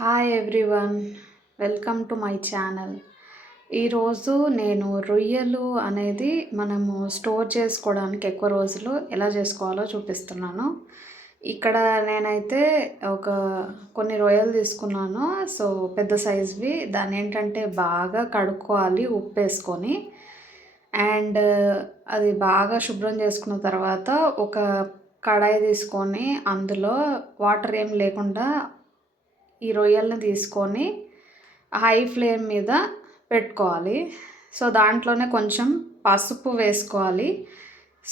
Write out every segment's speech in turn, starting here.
Hi everyone, welcome to my channel. ఈరోజు నేను రొయ్యలు అనేది మనము స్టోర్ చేసుకోవడానికి ఎక్కువ రోజులు ఎలా చేసుకోవాలో చూపిస్తున్నాను. ఇక్కడ నేనైతే కొన్ని రొయ్యలు తీసుకున్నాను. సో పెద్ద సైజువి. దాన్ని ఏంటంటే బాగా కడుక్కోవాలి ఉప్పు వేసుకొని. అండ్ అది బాగా శుభ్రం చేసుకున్న తర్వాత ఒక కడాయి తీసుకొని అందులో వాటర్ ఏం లేకుండా ఈ రొయ్యల్ని తీసుకొని హై ఫ్లేమ్ మీద పెట్టుకోవాలి. సో దాంట్లోనే కొంచెం పసుపు వేసుకోవాలి.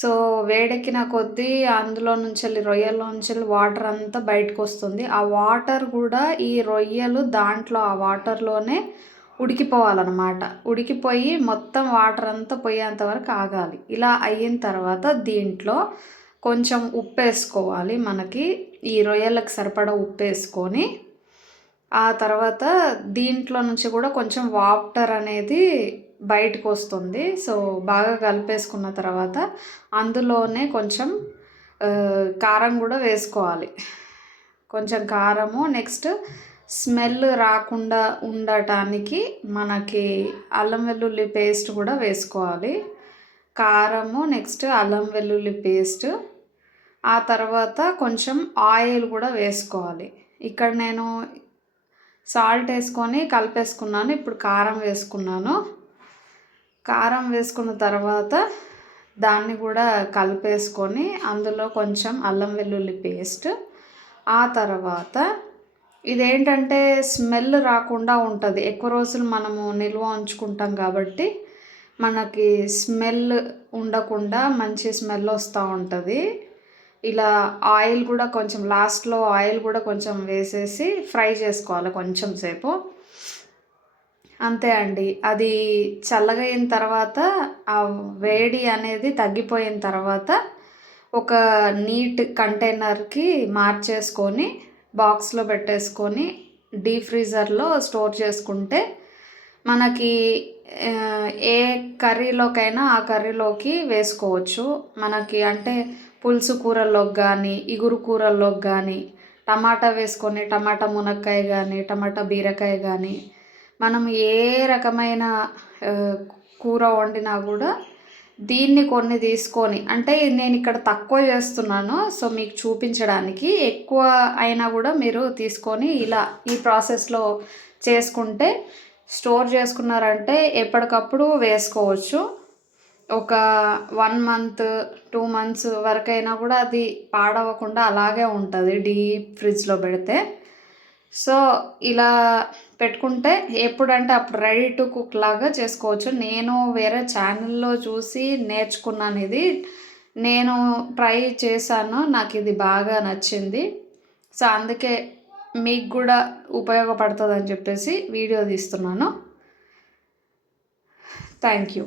సో వేడెక్కిన కొద్దీ అందులో నుంచి రొయ్యల్లో నుంచి వాటర్ అంతా బయటకు వస్తుంది. ఆ వాటర్ కూడా ఈ రొయ్యలు దాంట్లో ఆ వాటర్లోనే ఉడికిపోవాలన్నమాట. ఉడికిపోయి మొత్తం వాటర్ అంతా పోయేంత వరకు ఆగాలి. ఇలా అయిన తర్వాత దీంట్లో కొంచెం ఉప్పు వేసుకోవాలి. మనకి ఈ రొయ్యలకు సరిపడా ఉప్పు వేసుకొని ఆ తర్వాత దీంట్లో నుంచి కూడా కొంచెం వాటర్ అనేది బయటకు వస్తుంది. సో బాగా కలిపేసుకున్న తర్వాత అందులోనే కొంచెం కారం కూడా వేసుకోవాలి. కొంచెం కారము, నెక్స్ట్ స్మెల్ రాకుండా ఉండటానికి మనకి అల్లం వెల్లుల్లి పేస్ట్ కూడా వేసుకోవాలి. కారము, నెక్స్ట్ అల్లం వెల్లుల్లి పేస్ట్, ఆ తర్వాత కొంచెం ఆయిల్ కూడా వేసుకోవాలి. ఇక్కడ నేను సాల్ట్ వేసుకొని కలిపేసుకున్నాను. ఇప్పుడు కారం వేసుకున్నాను. కారం వేసుకున్న తర్వాత దాన్ని కూడా కలిపేసుకొని అందులో కొంచెం అల్లం వెల్లుల్లి పేస్ట్, ఆ తర్వాత ఇదేంటంటే స్మెల్ రాకుండా ఉంటుంది. ఎక్కువ రోజులు మనము నిల్వ ఉంచుకుంటాం కాబట్టి మనకి స్మెల్ ఉండకుండా మంచి స్మెల్ వస్తూ ఉంటుంది. ఇలా ఆయిల్ కూడా కొంచెం లాస్ట్లో ఆయిల్ కూడా కొంచెం వేసేసి ఫ్రై చేసుకోవాలి కొంచెం సేపు. అంతే అండి. అది చల్లగా అయిన తర్వాత ఆ వేడి అనేది తగ్గిపోయిన తర్వాత ఒక నీట్ కంటైనర్కి మార్చేసుకొని బాక్స్లో పెట్టేసుకొని డీప్ ఫ్రీజర్లో స్టోర్ చేసుకుంటే మనకి ఏ కర్రీలోకైనా ఆ కర్రీలోకి వేసుకోవచ్చు. మనకి అంటే పులుసు కూరల్లోకి కానీ, ఇగురు కూరల్లోకి కానీ, టమాటా వేసుకొని టమాటా మునక్కాయ కానీ, టమాటా బీరకాయ కానీ, మనం ఏ రకమైన కూర వండినా కూడా దీన్ని కొన్ని తీసుకొని, అంటే నేను ఇక్కడ తక్కువ చేస్తున్నాను సో మీకు చూపించడానికి. ఎక్కువ అయినా కూడా మీరు తీసుకొని ఇలా ఈ ప్రాసెస్లో చేసుకుంటే స్టోర్ చేసుకున్నారంటే ఎప్పటికప్పుడు వేసుకోవచ్చు. ఒక 1 మంత్ 2 మంత్స్ వరకైనా కూడా అది పాడవకుండా అలాగే ఉంటుంది డీప్ ఫ్రిడ్జ్లో పెడితే. సో ఇలా పెట్టుకుంటే ఎప్పుడంటే అప్పుడు రెడీ టు కుక్ లాగా చేసుకోవచ్చు. నేను వేరే ఛానల్లో చూసి నేర్చుకున్నాను ఇది. నేను ట్రై చేశాను, నాకు ఇది బాగా నచ్చింది. సో అందుకే మీకు కూడా ఉపయోగపడుతుందని చెప్పేసి వీడియో తీస్తున్నాను. Thank you.